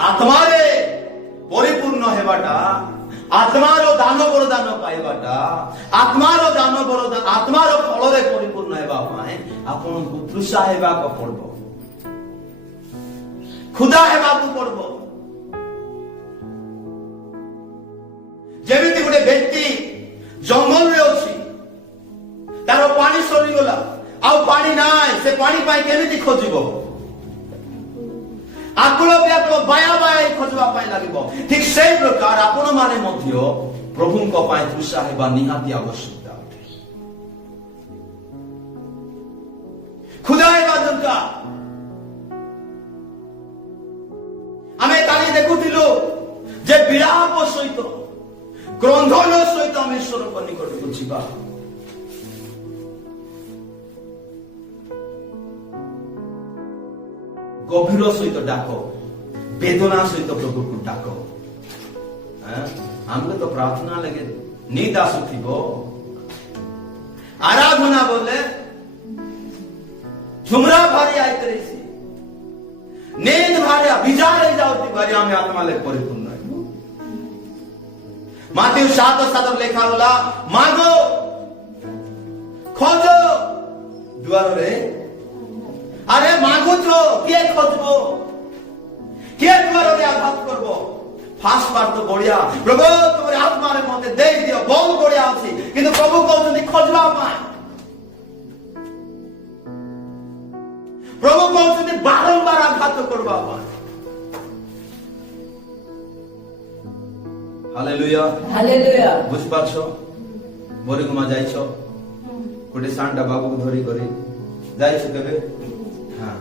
आत्मारे परिपूर्ण हेबाटा आत्मार दान बरदान पाइबाटा आत्मार दान बरदान आत्मार फल परिपूर्ण हेबा पाए आपनकु तृषा हेबाक पड़बो खुदा हेबाक पड़बो जेमिति गोटे व्यक्ति जंगल रे अछि तारो पानी सरी गला आउ पानी नाय से पानी पाई केमिति खोजिबो आकुल व्याकुल बाया बाया खोजवा पाई लागिबो ठीक सेही प्रकार आपण माने मध्य प्रभुंक पाई तृषा हेबा निहाती आवश्यकता अटे खुदा हेबा दरकार आमे काली देखुथिलो जे विलाप सहित क्रंधन सहित आमे ईश्वर को निकट को जीवा गभीर सहित डाक वेदना सहित प्रभु को डाक हमको तो प्रार्थना लगे नींद आसुथिबो आराधना बोले झुमरा भारी आई करेसी नींद भारी विचार जाउती भारी आमे आत्मा ले परिपूर्ण माथ्यू 7:7 लेखा होला मागो खोजो द्वार रे अरे मागुछ किए खोजबो किए द्वार रे आघात करबो फास्ट बार तो बढ़िया प्रभु तुमरे आत्मा रे मते दे दियो बहुत बढ़िया अछि किंतु प्रभु कहउछन्ति खोजबा पाए प्रभु कहउछन्ति बारंबार आघात करबा पाए हालेलुया हालेलुया बुझ पाछो बोरिगुमा जाइछो गोटे सांडा बाबू को धरी करी जाइछो केबे हां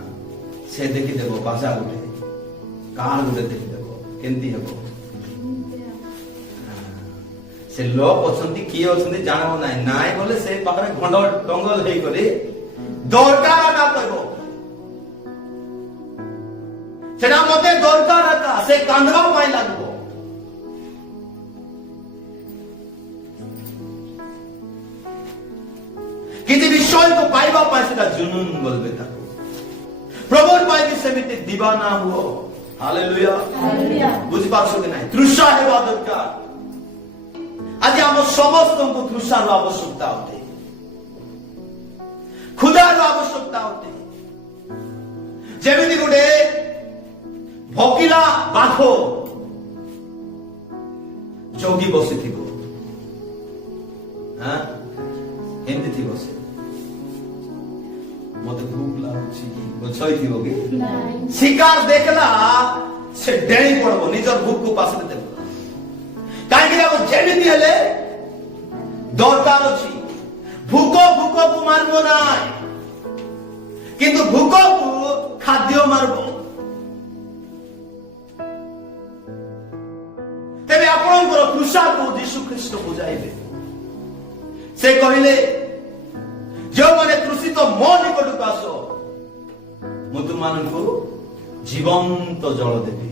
से देखि देबो बाजा उठे कान उठे देखि देबो केंती हेबो से लोक अछंती की अछंती जानबो नाही नाय बोले से पाखरे घंड टंगल हेई करी दरकार ना कहबो सेना मते दरकार आता से कांदवा पाई लागबो किसी विषय को पाइबा पाइसेटा जुनून बोलबे ताको प्रभुर पाइबे सेमिति दीवाना हुओ हालेलुया हालेलुया बुझि पाछो कि नाही तृषा हेबा दरकार आज हम समस्त को तृषा रो आवश्यकता होते खुदा रो आवश्यकता होते जेमिति गुडे भोकिला बाखो जोगी बसिथिबो हां एमती थी बसे मते भूख लागुची बछई थी होगी शिकार देखला से डेणी पड़बो निजर भूख को पास में देबो काहे कि अब जेमिति हेले दरकार अछि भूख को मारबो नाय किंतु भूख को खाद्य मारबो तेबे आपनकर कृषा को यीशु ख्रीष्ट बुझाइबे से कहले जो माने तृषित मो निकट आसो मु तुमको जीवंत जल देवी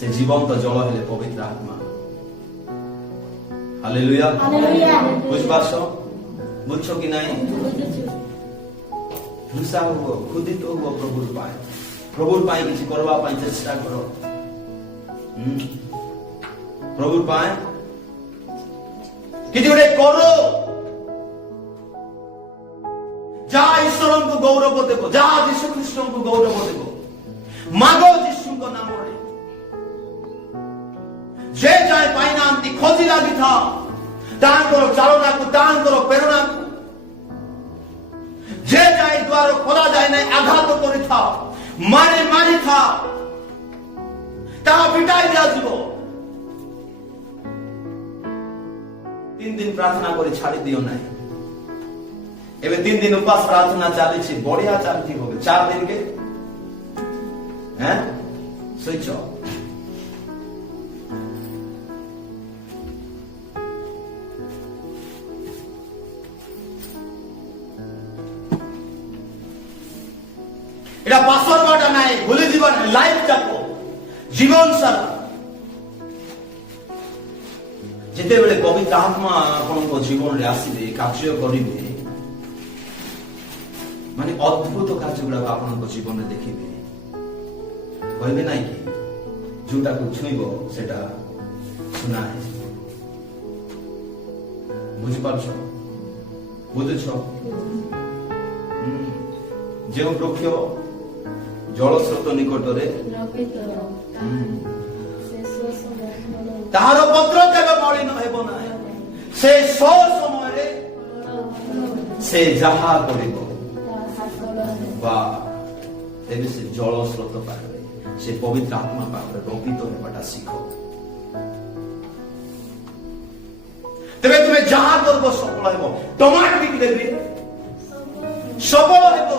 से जीवंत जल हेले पवित्र आत्मा हालेलुया हालेलुया बुझ पाछो बुझछो कि नाही तृषा हो खुदित हो प्रभुर पाए किछि करबा पाए चेष्टा करो प्रभुर पाए किछि गोटे करो जहाँ ईश्वर को गौरव देव जहाँ यीशु ख्रीष्ट को गौरव देव मागो यीशु को नाम रे जे जाए पाइना खोजी लगी था दान करो चालना को दान करो प्रेरणा को जे जाए द्वार खोला जाए नहीं आघात करी था मारी था ता पिटाई दिया जीवो 3 दिन प्रार्थना करी छाड़ी दियो नहीं एबे 3 दिन उपास प्रार्थना चाली छी बढ़िया चालती होबे 4 दिन के हैं सोचो एटा पासवर्ड बाटा नाही भूली जीवन लाइफ जाको जीवन सारा जिते बेले पवित्र आत्मा आपनको जीवन रे आसीबे कार्य करिबे माने अद्भुत कार्य गुडा आपनको जीवन रे देखिबे कहबे नाही कि ଯୋଉଟାକୁ ଛୁଇଁବ ସେଟା ସୁନା ହେଇଯିବ। ବୁଝିପାରୁଛ? ବୁଝୁଛ? ଯେଉଁ ବୃକ୍ଷ ଜଳସ୍ରୋତ ନିକଟରେ ତାହାର ପତ୍ର କେବେ ମଳିନ ହେବ ନାହିଁ, ସେ ସମୟରେ ସେ ଯାହା କରିବ ବା ତେବେ ସେ ଜଳସ୍ରୋତ ପାଖରେ, ସେ ପବିତ୍ର ଆତ୍ମା ପାଖରେ ରୋପିତ ହେବାଟା ଶିଖ। ତେବେ ତୁମେ ଯାହା କରିବ ସଫଳ ହେବ। ଟମାଟୋ ଦେବି ସଫଳ ହେବ,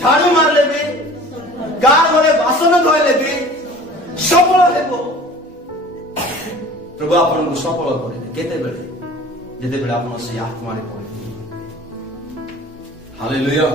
ଝାଡୁ ମାରିଲେ ବି, ଗାଁ ଘରେ ବାସନ ଧୋଇଲେ ବି ସଫଳ ହେବ। ପ୍ରଭୁ ଆପଣଙ୍କୁ ସଫଳ କରିବେ କେତେବେଳେ? ଯେତେବେଳେ ଆପଣ ସେଇ ଆତ୍ମାରେ ପଡ଼ିବେ। ହାଲେଲୁୟା।